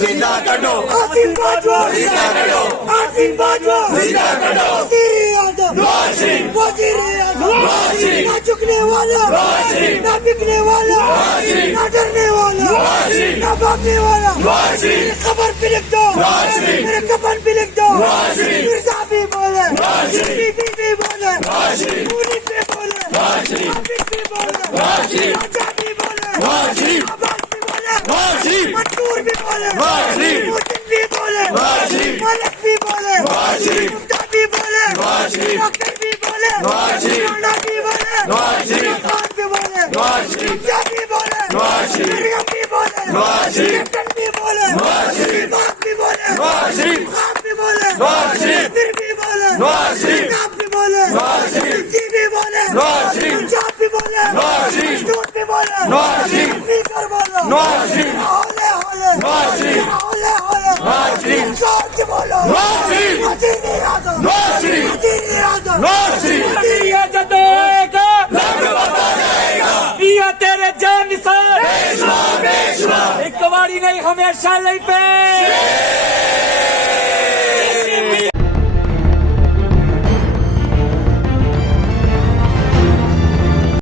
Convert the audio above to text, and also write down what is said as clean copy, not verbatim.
जिंदा करो आसिम बाजवा जिंदा करो आसिम बाजवा जिंदा करो वजीर आजम नवाज शरीफ वजीर आजम नवाज शरीफ ना झुकने वाला नवाज शरीफ ना बिकने वाला नवाज शरीफ ना डरने वाला नवाज शरीफ ना भागने वाला नवाज शरीफ मेरे खबर पे लिख दो नवाज शरीफ मेरे कफन पे लिख दो नवाज शरीफ मिर्जा भी बोले नवाज शरीफ बीबी भी बोले नवाज शरीफ पूरी पे बोले नवाज शरीफ आबिद भी बोले नवाज शरीफ राजा भी बोले नवाज शरीफ अब्बास भी बोले नवाज शरीफ मंसूर भी बोले नवाज शरीफ मोहसिन भी बोले नवाज शरीफ मलिक भी बोले नवाज शरीफ मुफ्ता भी बोले नवाज शरीफ डॉक्टर भी बोले नवाज शरीफ राणा भी बोले नवाज शरीफ खान भी बोले नवाज शरीफ मुफ्ता भी बोले नवाज शरीफ मरियम भी बोले नवाज शरीफ कैप्टन भी बोले नवाज शरीफ बाप भी बोले नवाज शरीफ खान भी बोले नवाज शरीफ फिर भी बोले नवाज शरीफ काब भी बोले नवाज शरीफ सिद्दी भी बोले नवाज शरीफ पंजाब भी बोले नवाज शरीफ सूट भी बोले नवाज शरीफ स्पीकर बोलो नवाज शरीफ होले होले नवाज शरीफ होले होले नवाज शरीफ सोच बोलो नवाज शरीफ वजीर आजम नवाज शरीफ वजीर आजम नवाज शरीफ रियासत देगा लग बता जाएगा पिया तेरे जान निसार पेशवा पेशवा एक बारी नहीं हमेशा नहीं पे